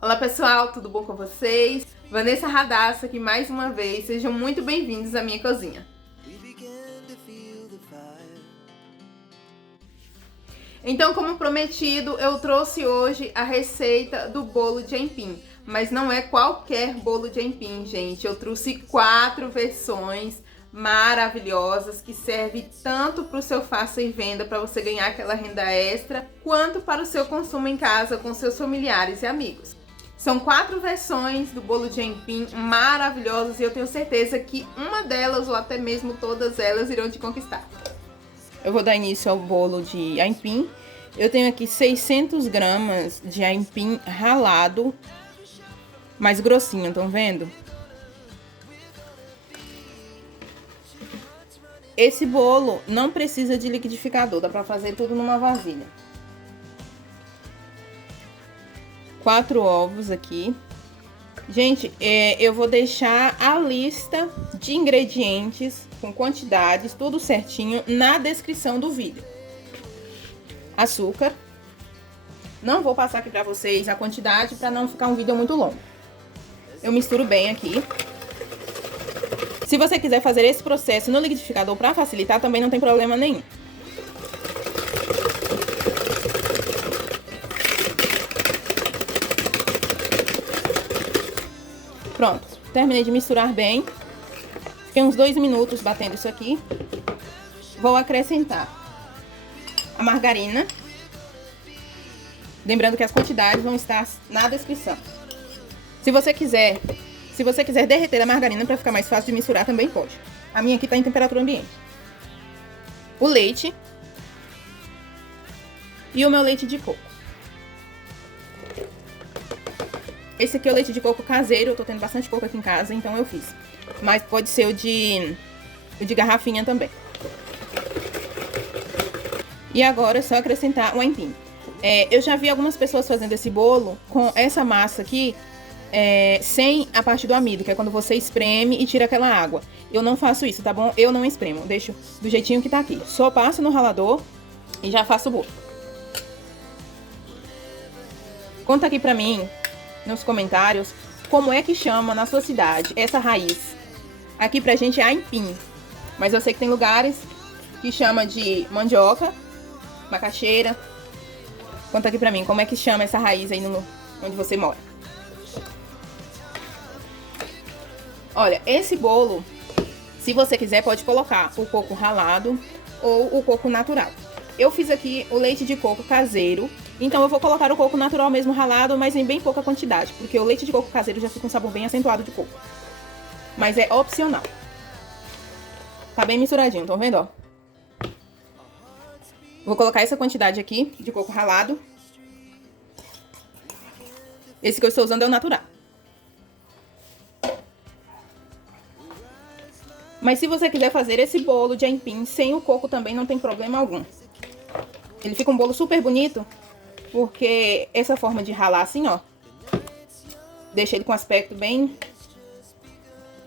Olá pessoal, tudo bom com vocês? Vanessa Radassa aqui mais uma vez, sejam muito bem-vindos à minha cozinha. Então, como prometido, eu trouxe hoje a receita do bolo de aipim. Mas não é qualquer bolo de aipim, gente. Eu trouxe 4 versões maravilhosas que servem tanto para o seu faça e venda, para você ganhar aquela renda extra, quanto para o seu consumo em casa com seus familiares e amigos. São 4 versões do bolo de aipim maravilhosas e eu tenho certeza que uma delas, ou até mesmo todas elas, irão te conquistar. Eu vou dar início ao bolo de aipim. Eu tenho aqui 600 gramas de aipim ralado, mais grossinho, estão vendo? Esse bolo não precisa de liquidificador, dá pra fazer tudo numa vasilha. 4 ovos aqui. Gente, eu vou deixar a lista de ingredientes com quantidades, tudo certinho, na descrição do vídeo. Açúcar. Não vou passar aqui pra vocês a quantidade para não ficar um vídeo muito longo. Eu misturo bem aqui. Se você quiser fazer esse processo no liquidificador para facilitar, também não tem problema nenhum. Pronto, terminei de misturar bem. Fiquei uns 2 minutos batendo isso aqui. Vou acrescentar a margarina. Lembrando que as quantidades vão estar na descrição. Se você quiser derreter a margarina para ficar mais fácil de misturar, também pode. A minha aqui está em temperatura ambiente. O leite. E o meu leite de coco. Esse aqui é o leite de coco caseiro, eu tô tendo bastante coco aqui em casa, então eu fiz. Mas pode ser o de garrafinha também. E agora é só acrescentar o aipim. Eu já vi algumas pessoas fazendo esse bolo com essa massa aqui, sem a parte do amido, que é quando você espreme e tira aquela água. Eu não faço isso, tá bom? Eu não espremo, deixo do jeitinho que tá aqui. Só passo no ralador e já faço o bolo. Conta aqui pra mim nos comentários como é que chama na sua cidade essa raiz. Aqui pra gente é aipim, mas eu sei que tem lugares que chama de mandioca, macaxeira. Conta aqui pra mim como é que chama essa raiz aí onde você mora. Olha, esse bolo, se você quiser, pode colocar o coco ralado ou o coco natural. Eu fiz aqui o leite de coco caseiro, então eu vou colocar o coco natural mesmo ralado, mas em bem pouca quantidade, porque o leite de coco caseiro já fica um sabor bem acentuado de coco. Mas é opcional. Tá bem misturadinho, estão vendo, ó? Vou colocar essa quantidade aqui de coco ralado. Esse que eu estou usando é o natural. Mas se você quiser fazer esse bolo de aipim sem o coco também, não tem problema algum. Ele fica um bolo super bonito, porque essa forma de ralar assim, ó, deixa ele com um aspecto bem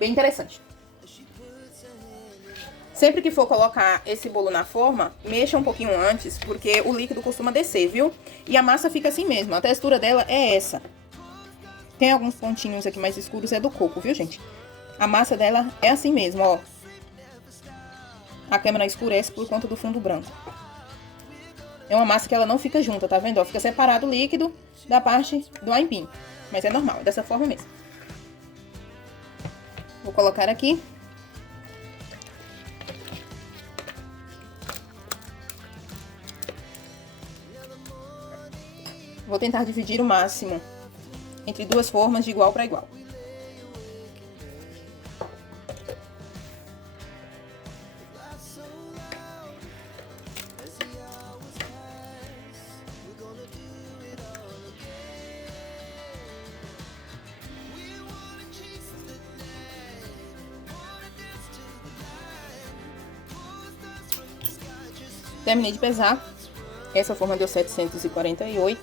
interessante. Sempre que for colocar esse bolo na forma, mexa um pouquinho antes, porque o líquido costuma descer, viu? E a massa fica assim mesmo, a textura dela é essa. Tem alguns pontinhos aqui mais escuros, é do coco, viu, gente? A massa dela é assim mesmo, ó. A câmera escurece por conta do fundo branco. É uma massa que ela não fica junta, tá vendo? Ó, fica separado o líquido da parte do aipim. Mas é normal, é dessa forma mesmo. Vou colocar aqui. Vou tentar dividir o máximo entre 2 formas de igual para igual. Terminei de pesar. Essa forma deu 748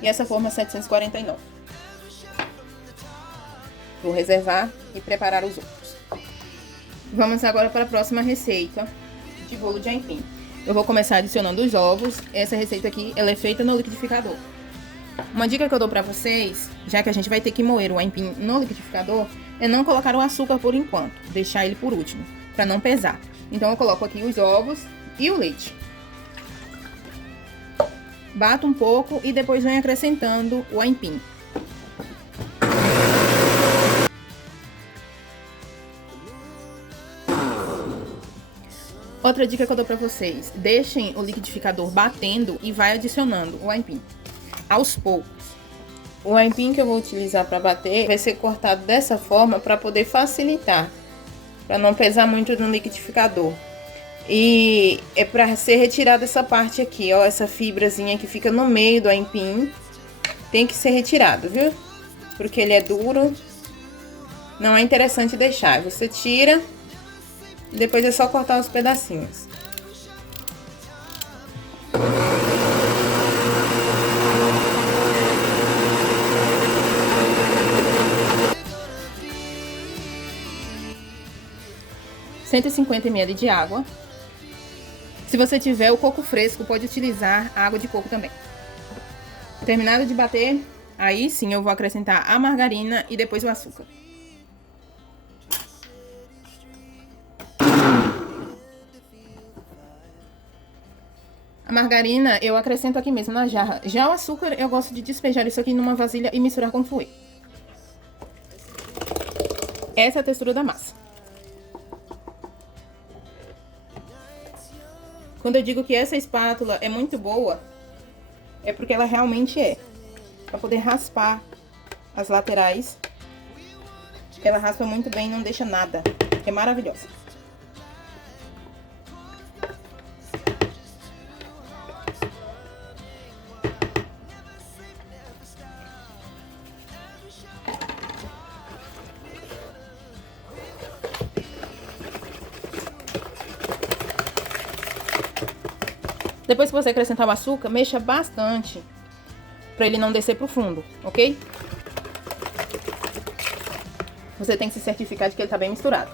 e essa forma 749. Vou reservar e preparar os outros. Vamos agora para a próxima receita de bolo de aipim. Eu vou começar adicionando os ovos. Essa receita aqui, ela é feita no liquidificador. Uma dica que eu dou pra vocês, já que a gente vai ter que moer o aipim no liquidificador, é não colocar o açúcar por enquanto, deixar ele por último, pra não pesar. Então eu coloco aqui os ovos e o leite. Bato um pouco e depois venho acrescentando o aipim. Outra dica que eu dou pra vocês, deixem o liquidificador batendo e vai adicionando o aipim aos poucos. O aipim que eu vou utilizar para bater vai ser cortado dessa forma para poder facilitar, para não pesar muito no liquidificador. E é para ser retirada essa parte aqui, ó, essa fibrazinha que fica no meio do aipim, tem que ser retirado, viu? Porque ele é duro, não é interessante deixar. Você tira e depois é só cortar os pedacinhos. ,150 ml de água. Se você tiver o coco fresco, pode utilizar água de coco também. Terminado de bater, aí sim eu vou acrescentar a margarina e depois o açúcar. A margarina eu acrescento aqui mesmo na jarra. Já o açúcar eu gosto de despejar isso aqui numa vasilha e misturar com fouet. Essa é a textura da massa. Quando eu digo que essa espátula é muito boa, é porque ela realmente é. Pra poder raspar as laterais. Ela raspa muito bem e não deixa nada. É maravilhosa. Depois que você acrescentar o açúcar, mexa bastante para ele não descer pro fundo, ok? Você tem que se certificar de que ele tá bem misturado.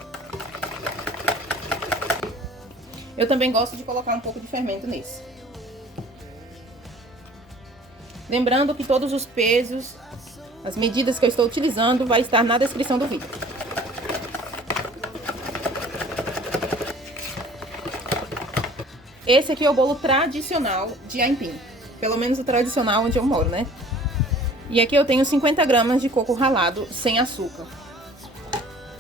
Eu também gosto de colocar um pouco de fermento nesse. Lembrando que todos os pesos, as medidas que eu estou utilizando, vai estar na descrição do vídeo. Esse aqui é o bolo tradicional de aipim. Pelo menos o tradicional onde eu moro, né? E aqui eu tenho 50 gramas de coco ralado sem açúcar.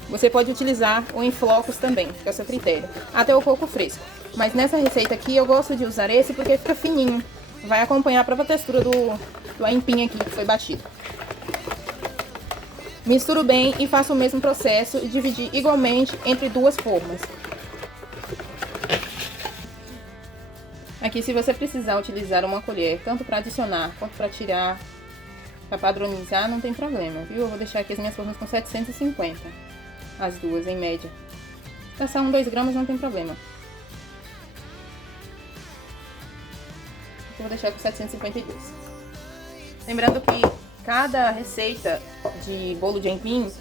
Você pode utilizar o em flocos também, fica a seu critério. Até o coco fresco. Mas nessa receita aqui eu gosto de usar esse porque fica fininho. Vai acompanhar a própria textura do aipim aqui que foi batido. Misturo bem e faço o mesmo processo e dividir igualmente entre duas formas. Aqui, se você precisar utilizar uma colher, tanto para adicionar quanto para tirar, para padronizar, não tem problema, viu? Eu vou deixar aqui as minhas formas com 750, as duas, em média. Se passar 2 gramas, não tem problema. Eu vou deixar com 752. Lembrando que cada receita de bolo de aipim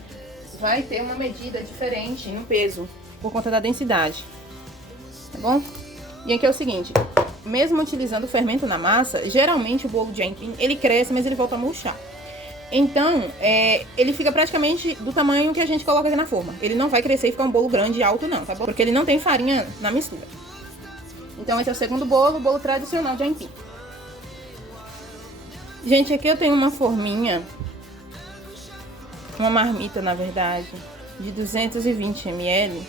vai ter uma medida diferente no peso, por conta da densidade, tá bom? E aqui é o seguinte, mesmo utilizando o fermento na massa, geralmente o bolo de aipim, ele cresce, mas ele volta a murchar. Então, ele fica praticamente do tamanho que a gente coloca aqui na forma. Ele não vai crescer e ficar um bolo grande e alto não, tá bom? Porque ele não tem farinha na mistura. Então, esse é o segundo bolo, o bolo tradicional de aipim. Gente, aqui eu tenho uma forminha, uma marmita, na verdade, de 220 ml.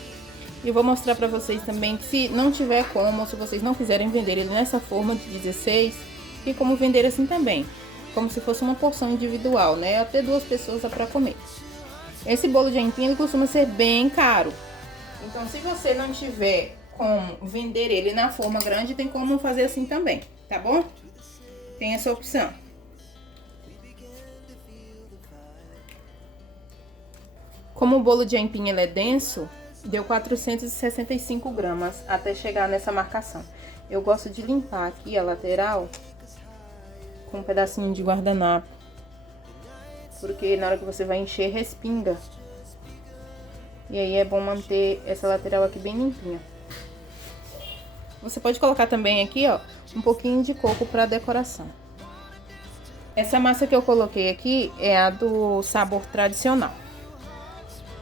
E eu vou mostrar pra vocês também que se não tiver como, ou se vocês não quiserem vender ele nessa forma de 16, tem como vender assim também. Como se fosse uma porção individual, né? Até 2 pessoas dá pra comer. Esse bolo de aipim, ele costuma ser bem caro. Então, se você não tiver como vender ele na forma grande, tem como fazer assim também, tá bom? Tem essa opção. Como o bolo de aipim ele é denso, deu 465 gramas até chegar nessa marcação. Eu gosto de limpar aqui a lateral com um pedacinho de guardanapo, porque na hora que você vai encher, respinga. E aí é bom manter essa lateral aqui bem limpinha. Você pode colocar também aqui, ó, um pouquinho de coco para decoração. Essa massa que eu coloquei aqui é a do sabor tradicional.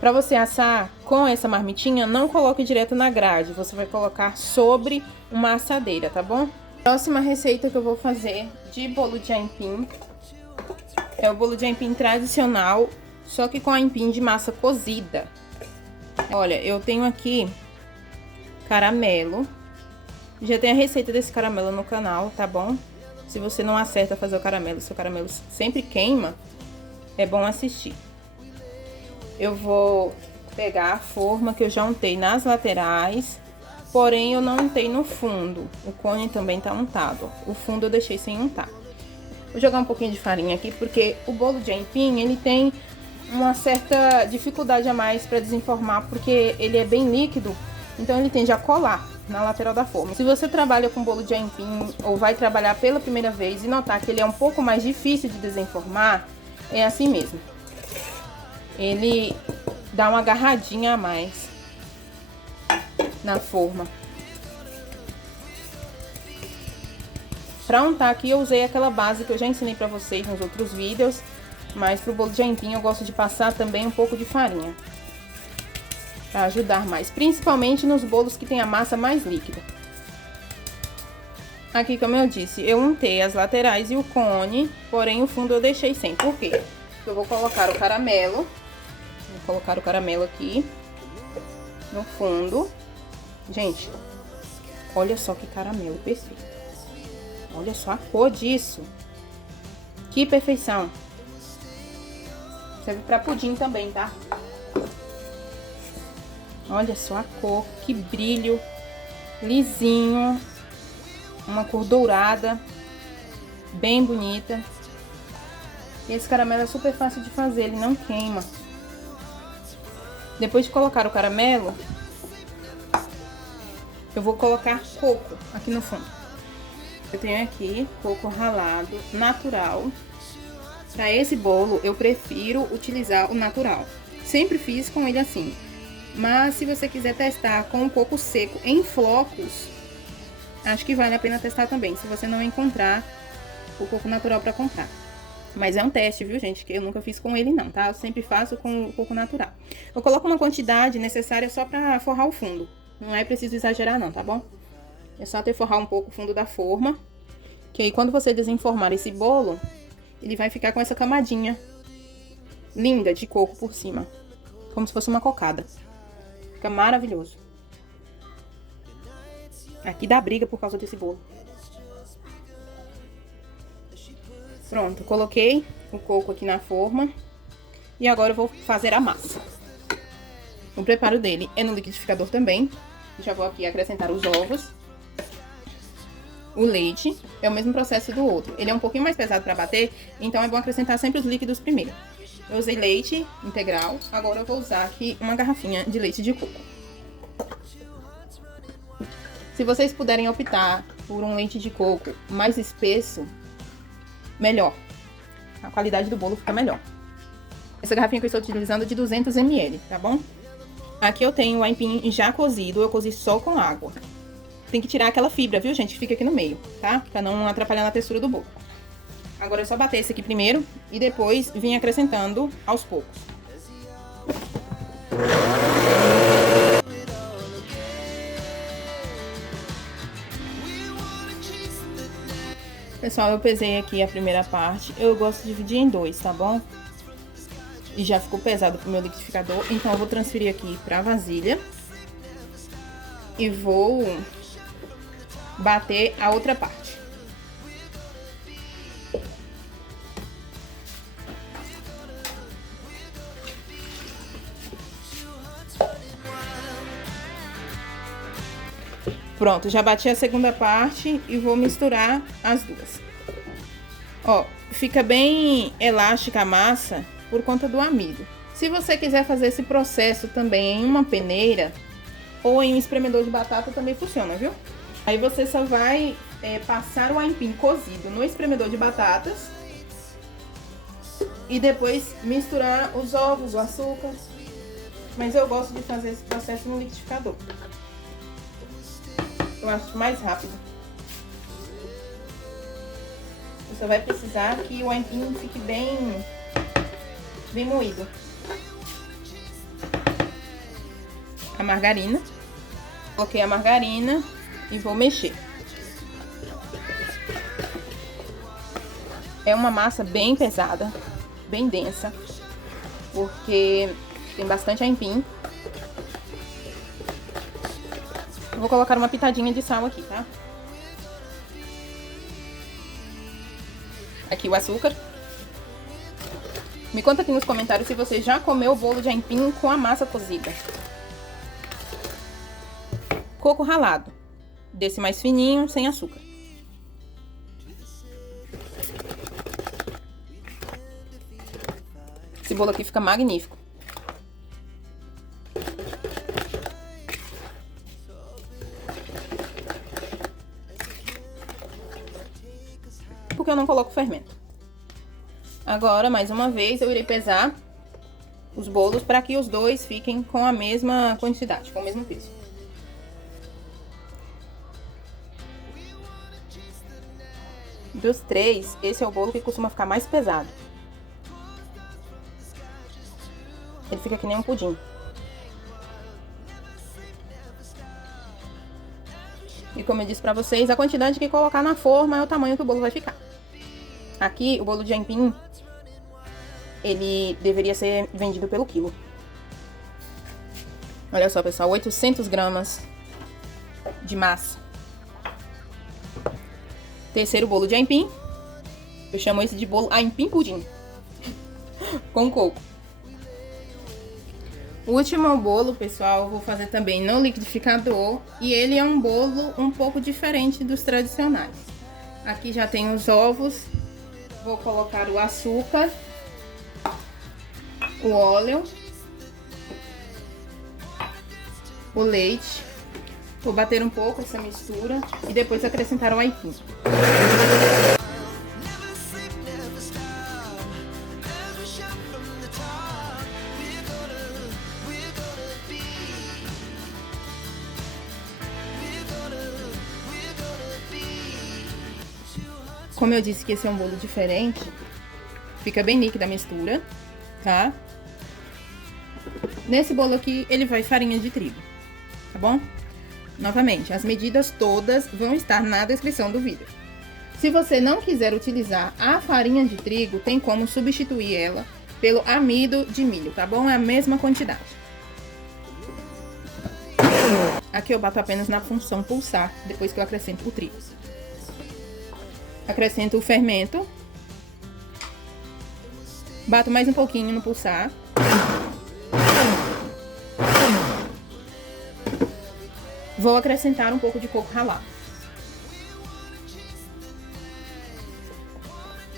Para você assar com essa marmitinha, não coloque direto na grade, você vai colocar sobre uma assadeira, tá bom? Próxima receita que eu vou fazer de bolo de aipim é o bolo de aipim tradicional, só que com aipim de massa cozida. Olha, eu tenho aqui caramelo. Já tem a receita desse caramelo no canal, tá bom? Se você não acerta fazer o caramelo, seu caramelo sempre queima, é bom assistir. Eu vou pegar a forma que eu já untei nas laterais, porém eu não untei no fundo. O cone também tá untado. O fundo eu deixei sem untar. Vou jogar um pouquinho de farinha aqui, porque o bolo de aipim, ele tem uma certa dificuldade a mais para desenformar, porque ele é bem líquido, então ele tende a colar na lateral da forma. Se você trabalha com bolo de aipim ou vai trabalhar pela primeira vez e notar que ele é um pouco mais difícil de desenformar, é assim mesmo. Ele dá uma agarradinha a mais na forma. Pra untar aqui eu usei aquela base que eu já ensinei pra vocês nos outros vídeos, mas pro bolo de aipim eu gosto de passar também um pouco de farinha, pra ajudar mais, principalmente nos bolos que tem a massa mais líquida. Aqui, como eu disse, eu untei as laterais e o cone, porém o fundo eu deixei sem. Por quê? Porque eu vou colocar o caramelo. Vou colocar o caramelo aqui no fundo. Gente, olha só que caramelo perfeito. Olha só a cor disso. Que perfeição. Serve pra pudim também, tá? Olha só a cor, que brilho. Lisinho. Uma cor dourada. Bem bonita. E esse caramelo é super fácil de fazer, ele não queima. Depois de colocar o caramelo, eu vou colocar coco aqui no fundo. Eu tenho aqui coco ralado, natural. Para esse bolo, eu prefiro utilizar o natural. Sempre fiz com ele assim. Mas se você quiser testar com o coco seco em flocos, acho que vale a pena testar também, se você não encontrar o coco natural para comprar. Mas é um teste, viu, gente? Que eu nunca fiz com ele não, tá? Eu sempre faço com o coco natural. Eu coloco uma quantidade necessária só pra forrar o fundo. Não é preciso exagerar não, tá bom? É só até forrar um pouco o fundo da forma. Que aí quando você desenformar esse bolo, ele vai ficar com essa camadinha linda de coco por cima. Como se fosse uma cocada. Fica maravilhoso. Aqui dá briga por causa desse bolo. Pronto, coloquei o coco aqui na forma. E agora eu vou fazer a massa. O preparo dele é no liquidificador também. Já vou aqui acrescentar os ovos. O leite é o mesmo processo do outro. Ele é um pouquinho mais pesado para bater, então é bom acrescentar sempre os líquidos primeiro. Eu usei leite integral, agora eu vou usar aqui uma garrafinha de leite de coco. Se vocês puderem optar por um leite de coco mais espesso, melhor. A qualidade do bolo fica melhor. Essa garrafinha que eu estou utilizando é de 200 ml, tá bom? Aqui eu tenho o aipim já cozido, eu cozi só com água. Tem que tirar aquela fibra, viu, gente? Que fica aqui no meio, tá? Pra não atrapalhar na textura do bolo. Agora é só bater esse aqui primeiro e depois vir acrescentando aos poucos. Pessoal, eu pesei aqui a primeira parte. Eu gosto de dividir em dois, tá bom? E já ficou pesado pro meu liquidificador. Então, eu vou transferir aqui pra vasilha. E vou bater a outra parte. Pronto, já bati a segunda parte e vou misturar as duas. Ó, fica bem elástica a massa por conta do amido. Se você quiser fazer esse processo também em uma peneira ou em um espremedor de batata, também funciona, viu? Aí você só vai passar o aipim cozido no espremedor de batatas e depois misturar os ovos, o açúcar. Mas eu gosto de fazer esse processo no liquidificador. Eu acho mais rápido. Só vai precisar que o aipim fique bem moído. A margarina. Coloquei a margarina e vou mexer. É uma massa bem pesada, bem densa, porque tem bastante aipim. Vou colocar uma pitadinha de sal aqui, tá? Aqui o açúcar. Me conta aqui nos comentários se você já comeu o bolo de aipim com a massa cozida. Coco ralado. Desse mais fininho, sem açúcar. Esse bolo aqui fica magnífico. Porque eu não coloco fermento. Agora, mais uma vez, eu irei pesar os bolos para que os dois fiquem com a mesma quantidade, com o mesmo peso. Dos três, esse é o bolo que costuma ficar mais pesado. Ele fica que nem um pudim. E como eu disse pra vocês, a quantidade que colocar na forma é o tamanho que o bolo vai ficar. Aqui, o bolo de aipim, ele deveria ser vendido pelo quilo. Olha só, pessoal, 800 gramas de massa. Terceiro bolo de aipim. Eu chamo esse de bolo aipim pudim. Com coco. O último bolo, pessoal, eu vou fazer também no liquidificador. E ele é um bolo um pouco diferente dos tradicionais. Aqui já tem os ovos. Vou colocar o açúcar, o óleo, o leite. Vou bater um pouco essa mistura e depois acrescentar o aipim. Como eu disse que esse é um bolo diferente, fica bem líquida a mistura, tá? Nesse bolo aqui, ele vai farinha de trigo, tá bom? Novamente, as medidas todas vão estar na descrição do vídeo. Se você não quiser utilizar a farinha de trigo, tem como substituir ela pelo amido de milho, tá bom? É a mesma quantidade. Aqui eu bato apenas na função pulsar, depois que eu acrescento o trigo. Acrescento o fermento. Bato mais um pouquinho no pulsar. Vou acrescentar um pouco de coco ralado.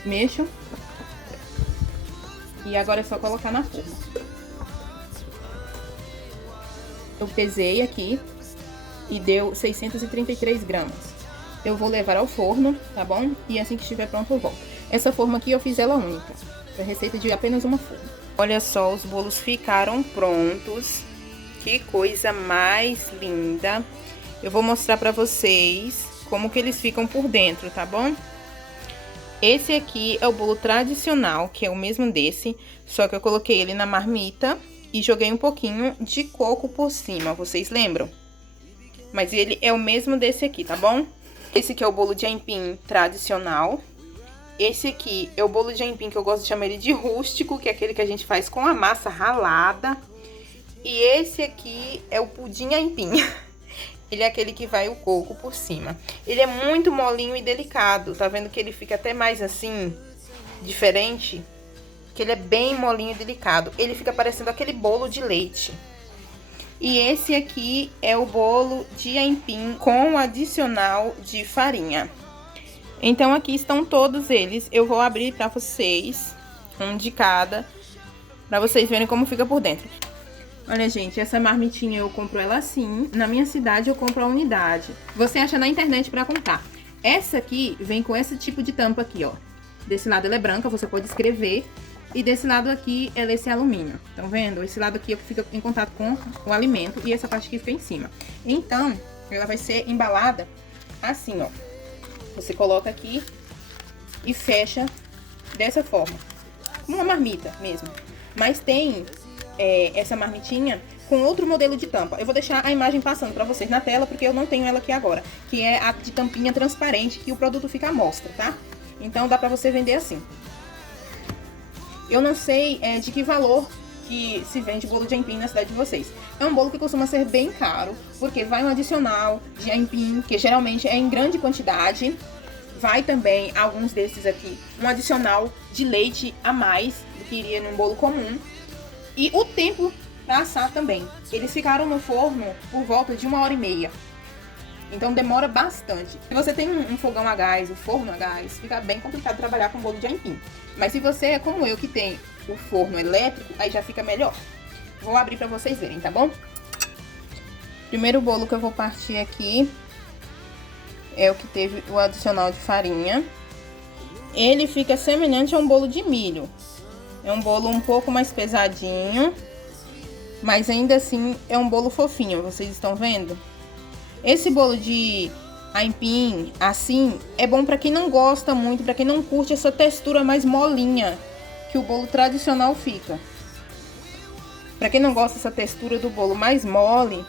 Mexo. E agora é só colocar na forma. Eu pesei aqui e deu 633 gramas. Eu vou levar ao forno, tá bom? E assim que estiver pronto eu volto. Essa forma aqui eu fiz ela única. É receita de apenas uma forma. Olha só, os bolos ficaram prontos. Que coisa mais linda. Eu vou mostrar pra vocês como que eles ficam por dentro, tá bom? Esse aqui é o bolo tradicional, que é o mesmo desse. Só que eu coloquei ele na marmita e joguei um pouquinho de coco por cima. Vocês lembram? Mas ele é o mesmo desse aqui, tá bom? Esse aqui é o bolo de aipim tradicional. Esse aqui é o bolo de aipim que eu gosto de chamar ele de rústico, que é aquele que a gente faz com a massa ralada. E esse aqui é o pudim aipim. Ele é aquele que vai o coco por cima. Ele é muito molinho e delicado. Tá vendo que ele fica até mais assim, diferente? Que ele é bem molinho e delicado. Ele fica parecendo aquele bolo de leite. E esse aqui é o bolo de aipim com adicional de farinha. Então, aqui estão todos eles. Eu vou abrir pra vocês, um de cada, pra vocês verem como fica por dentro. Olha, gente, essa marmitinha eu compro ela assim. Na minha cidade eu compro a unidade. Você acha na internet pra comprar. Essa aqui vem com esse tipo de tampa aqui, ó. Desse lado ela é branca, você pode escrever. E desse lado aqui, ela é esse alumínio. Estão vendo? Esse lado aqui fica em contato com o alimento e essa parte aqui fica em cima. Então, ela vai ser embalada assim, ó. Você coloca aqui e fecha dessa forma, uma marmita mesmo. Mas tem essa marmitinha com outro modelo de tampa. Eu vou deixar a imagem passando pra vocês na tela, porque eu não tenho ela aqui agora, que é a de tampinha transparente, que o produto fica à mostra, tá? Então dá pra você vender assim. Eu não sei de que valor que se vende bolo de aipim na cidade de vocês. É um bolo que costuma ser bem caro, porque vai um adicional de aipim, que geralmente é em grande quantidade. Vai também, alguns desses aqui, um adicional de leite a mais do que iria num bolo comum. E o tempo para assar também. Eles ficaram no forno por volta de 1h30. Então demora bastante. Se você tem um fogão a gás, um forno a gás, fica bem complicado trabalhar com bolo de aipim. Mas se você é como eu, que tem o forno elétrico, aí já fica melhor. Vou abrir para vocês verem, tá bom? Primeiro bolo que eu vou partir aqui é o que teve o adicional de farinha. Ele fica semelhante a um bolo de milho. É um bolo um pouco mais pesadinho, mas ainda assim é um bolo fofinho, vocês estão vendo? Esse bolo de aipim, assim, é bom para quem não gosta muito, para quem não curte essa textura mais molinha que o bolo tradicional fica. Para quem não gosta dessa textura do bolo mais mole,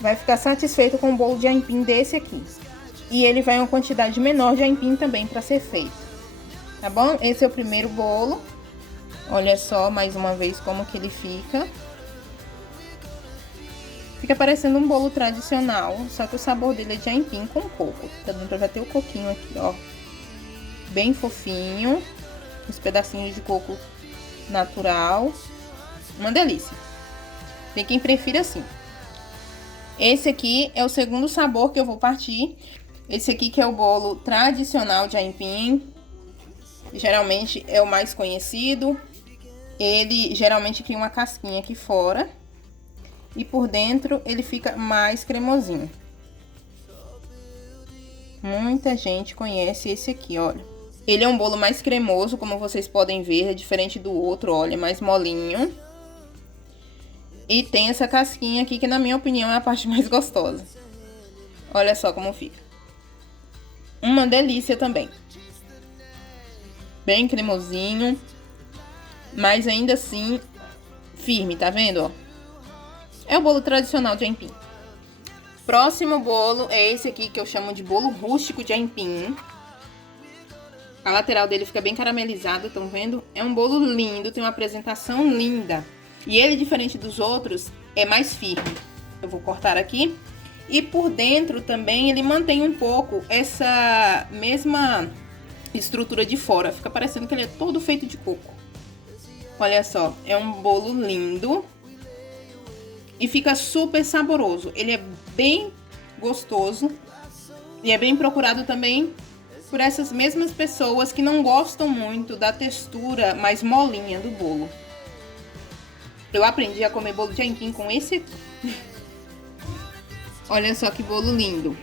vai ficar satisfeito com um bolo de aipim desse aqui. E ele vai uma quantidade menor de aipim também para ser feito. Tá bom? Esse é o primeiro bolo. Olha só mais uma vez como que ele fica. Fica parecendo um bolo tradicional, só que o sabor dele é de aipim com coco. Tá dando pra ver até o coquinho aqui, ó. Bem fofinho. Os pedacinhos de coco natural. Uma delícia. Tem quem prefira assim. Esse aqui é o segundo sabor que eu vou partir. Esse aqui que é o bolo tradicional de aipim. Geralmente é o mais conhecido. Ele geralmente cria uma casquinha aqui fora. E por dentro ele fica mais cremosinho. Muita gente conhece esse aqui, olha. Ele é um bolo mais cremoso, como vocês podem ver. É diferente do outro, olha, mais molinho. E tem essa casquinha aqui, que na minha opinião é a parte mais gostosa. Olha só como fica. Uma delícia também. Bem cremosinho. Mas ainda assim, firme, tá vendo, ó? É o bolo tradicional de aipim. Próximo bolo é esse aqui, que eu chamo de bolo rústico de aipim. A lateral dele fica bem caramelizada, estão vendo? É um bolo lindo, tem uma apresentação linda. E ele, diferente dos outros, é mais firme. Eu vou cortar aqui. E por dentro também ele mantém um pouco essa mesma estrutura de fora. Fica parecendo que ele é todo feito de coco. Olha só, é um bolo lindo. E fica super saboroso. Ele é bem gostoso. E é bem procurado também por essas mesmas pessoas que não gostam muito da textura mais molinha do bolo. Eu aprendi a comer bolo de aipim com esse aqui. Olha só que bolo lindo.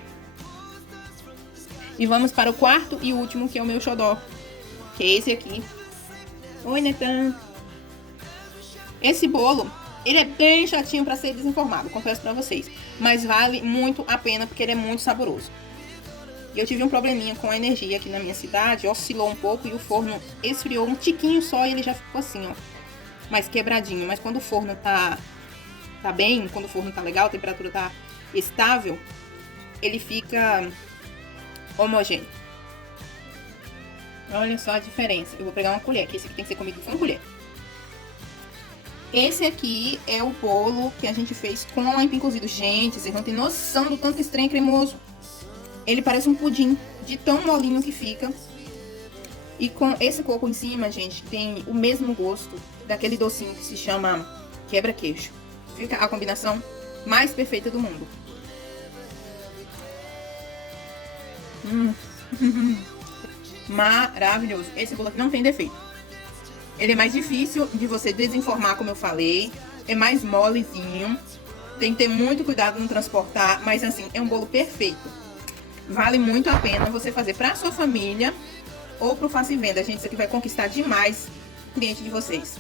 E vamos para o quarto e último, que é o meu xodó. Que é esse aqui. Oi, Netan. Esse bolo, ele é bem chatinho para ser desenformado, confesso para vocês. Mas vale muito a pena, porque ele é muito saboroso. E eu tive um probleminha com a energia aqui na minha cidade. Oscilou um pouco e o forno esfriou um tiquinho só e ele já ficou assim, ó. Mais quebradinho. Mas quando o forno tá bem, quando o forno tá legal, a temperatura tá estável, ele fica homogêneo. Olha só a diferença. Eu vou pegar uma colher, que esse aqui tem que ser comido com uma colher. Esse aqui é o bolo que a gente fez com aipim cozido. Gente, vocês não têm noção do tanto estranho cremoso. Ele parece um pudim, de tão molinho que fica. E com esse coco em cima, gente, tem o mesmo gosto daquele docinho que se chama quebra-queixo. Fica a combinação mais perfeita do mundo. Maravilhoso. Esse bolo aqui não tem defeito. Ele é mais difícil de você desenformar, como eu falei. É mais molezinho. Tem que ter muito cuidado no transportar. Mas assim, é um bolo perfeito. Vale muito a pena você fazer para sua família ou pro Faça e Venda. Gente, isso aqui vai conquistar demais o cliente de vocês.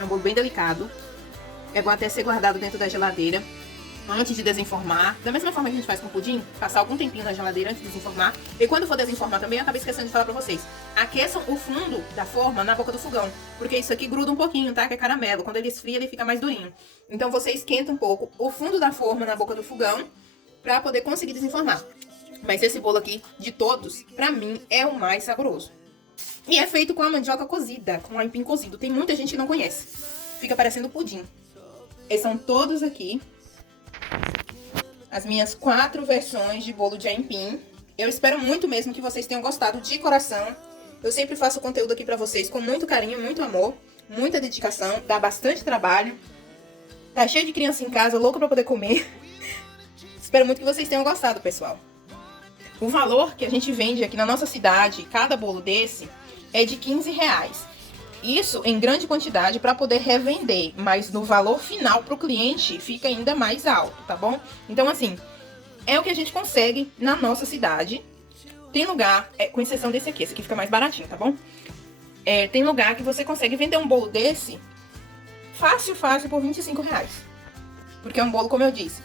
É um bolo bem delicado. É bom até ser guardado dentro da geladeira. antes de desenformar. Da mesma forma que a gente faz com o pudim, passar algum tempinho na geladeira antes de desenformar. E quando for desenformar também, eu acabei esquecendo de falar pra vocês. Aqueçam o fundo da forma na boca do fogão, porque isso aqui gruda um pouquinho, tá? Que é caramelo. Quando ele esfria, ele fica mais durinho. Então você esquenta um pouco o fundo da forma na boca do fogão pra poder conseguir desenformar. Mas esse bolo aqui, de todos, pra mim, é o mais saboroso. E é feito com a mandioca cozida, com o aipim cozido. Tem muita gente que não conhece. Fica parecendo pudim. Esses são todos aqui as minhas 4 versões de bolo de aipim. Eu espero muito mesmo que vocês tenham gostado de coração. Eu sempre faço conteúdo aqui pra vocês com muito carinho, muito amor, muita dedicação. Dá bastante trabalho. Tá cheio de criança em casa, louco pra poder comer. Espero muito que vocês tenham gostado, pessoal. O valor que a gente vende aqui na nossa cidade, cada bolo desse, é de R$15. Isso em grande quantidade para poder revender, mas no valor final para o cliente fica ainda mais alto, tá bom? Então, assim, é o que a gente consegue na nossa cidade. Tem lugar, com exceção desse aqui, esse aqui fica mais baratinho, tá bom? Tem lugar que você consegue vender um bolo desse fácil por R$25. Porque é um bolo, como eu disse,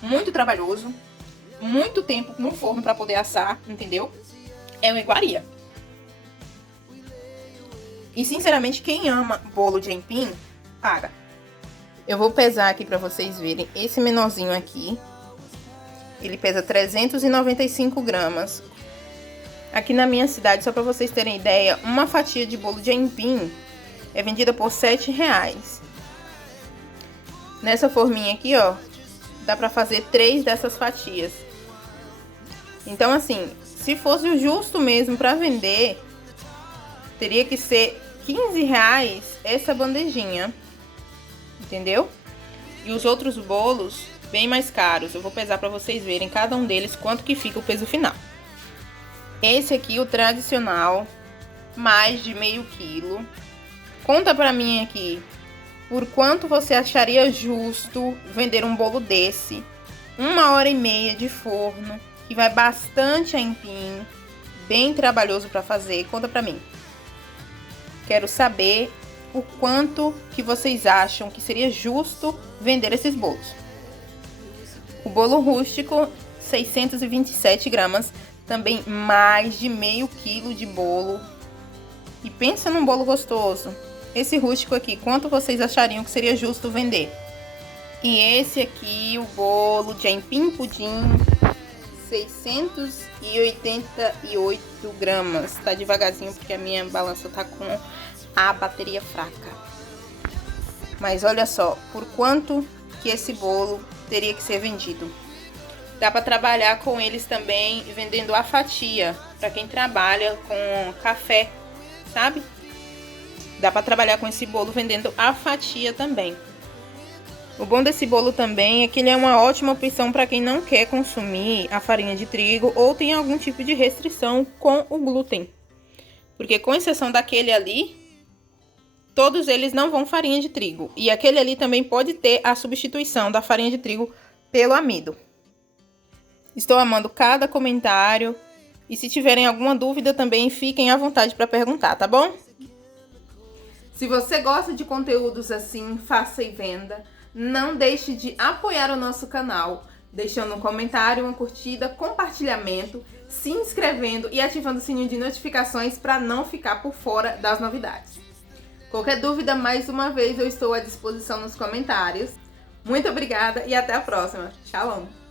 muito trabalhoso, muito tempo no forno para poder assar, entendeu? É uma iguaria. E, sinceramente, quem ama bolo de aipim, paga. Eu vou pesar aqui pra vocês verem. Esse menorzinho aqui, ele pesa 395 gramas. Aqui na minha cidade, só pra vocês terem ideia, uma fatia de bolo de aipim é vendida por R$7. Nessa forminha aqui, ó, dá pra fazer 3 dessas fatias. Então, assim, se fosse o justo mesmo pra vender, teria que ser R$15 essa bandejinha, entendeu? E os outros bolos bem mais caros. Eu vou pesar pra vocês verem cada um deles quanto que fica o peso final. Esse aqui, o tradicional, mais de meio quilo. Conta pra mim aqui, por quanto você acharia justo vender um bolo desse? 1h30 de forno, que vai bastante aipim, bem trabalhoso pra fazer. Conta pra mim. Quero saber o quanto que vocês acham que seria justo vender esses bolos. O bolo rústico, 627 gramas, também mais de meio quilo de bolo. E pensa num bolo gostoso. Esse rústico aqui, quanto vocês achariam que seria justo vender? E esse aqui, o bolo de aipim pudim, 688 gramas. Tá devagarzinho porque a minha balança tá com a bateria fraca. Mas olha só, por quanto que esse bolo teria que ser vendido. Dá pra trabalhar com eles também vendendo a fatia, pra quem trabalha com café, sabe? Dá pra trabalhar com esse bolo vendendo a fatia também. O bom desse bolo também é que ele é uma ótima opção para quem não quer consumir a farinha de trigo ou tem algum tipo de restrição com o glúten. Porque com exceção daquele ali, todos eles não vão farinha de trigo. E aquele ali também pode ter a substituição da farinha de trigo pelo amido. Estou amando cada comentário. E se tiverem alguma dúvida também, fiquem à vontade para perguntar, tá bom? Se você gosta de conteúdos assim, faça e venda. Não deixe de apoiar o nosso canal, deixando um comentário, uma curtida, compartilhamento, se inscrevendo e ativando o sininho de notificações para não ficar por fora das novidades. Qualquer dúvida, mais uma vez, eu estou à disposição nos comentários. Muito obrigada e até a próxima. Shalom!